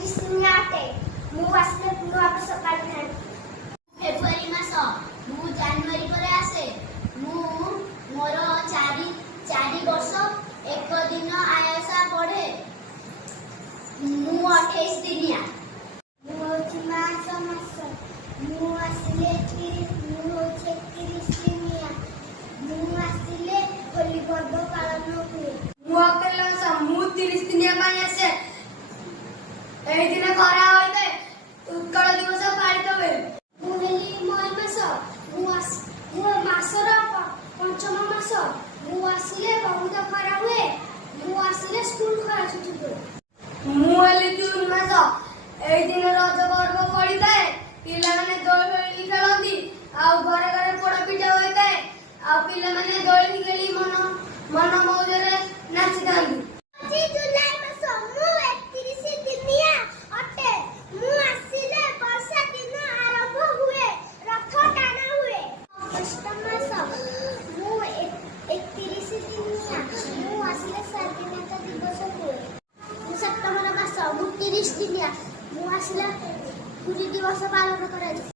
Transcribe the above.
ତିରିଶିନିଆ ଅଟେ। ମୁଁ ଆସିଲେ ନୂଆ ବର୍ଷ ପାଳିଥାଏ। ଫେବୃଆରୀ ମାସ, ମୁଁ ଜାନୁଆରୀ ପରେ ଆସେ। ମୁଁ ମୋର ଚାରି ବର୍ଷ 1 ଦିନ ଆୟସା ପଢ଼େ। ମୁଁ 28 ଦିନିଆ। ମୁଁ ହେଉଛି ମାସ। ମୁଁ ଆସିଲେ ମୁଁ ହେଉଛି 31 ଦିନିଆ। ମୁଁ ଆସିଲେ ହୋଲି ପର୍ବ ପାଳନ ହୁଏ। ମୁଁ ଅପ୍ରେଲ ମାସ, ମୁଁ 30 ଦିନିଆ ପାଇଁ ଆସେ। ଏହି ଦିନ ଖରା ହୋଇଥାଏ। ଉତ୍କଳ ଦିବସ ପାଳିତ ହୁଏ। ମୁଁ ହେଲି ମଇ ମାସ। ମୁଁ ମାସର ପଞ୍ଚମ ମାସ। ମୁଁ ଆସିଲେ ବହୁତ ଖରା ହୁଏ। ମୁଁ ଆସିଲେ ସ୍କୁଲ ଖରା ଛୁଟି ହୁଏ। ମୁଁ ହେଲି ଜୁନ ମାସ। ଏହି ଦିନ ରଜ ପର୍ବ ପଡ଼ିଥାଏ। ପିଲାମାନେ ଦୋଳି ଖେଳନ୍ତି। ଆଉ ଘରେ ଘରେ ପୋଡ଼ ପିଠା ହୋଇଥାଏ। ଆଉ ପିଲାମାନେ ଦୋଳି ଖେଳି ମନ ମୌଜରେ ନାଚିଥାନ୍ତି। ଜୁଲାଇ ମାସ, ମୁଁ 31 ଦିନିଆ ଅଟେ। ମୁଁ ଆସିଲେ ବର୍ଷା ଦିନ ଆରମ୍ଭ ହୁଏ। ରଥ ଟାଣା ହୁଏ। ଅଗଷ୍ଟ ମାସ, ମୁଁ 31 ଦିନିଆ। ମୁଁ ଆସିଲେ ସ୍ୱାଧୀନତା ଦିବସ ହୁଏ। ସେପ୍ଟେମ୍ବର ମାସ, ମୁଁ 30 ଦିନିଆ। ମୁଁ ଆସିଲେ ପୁରୀ ଦିବସ ପାଳନ କରାଯାଏ।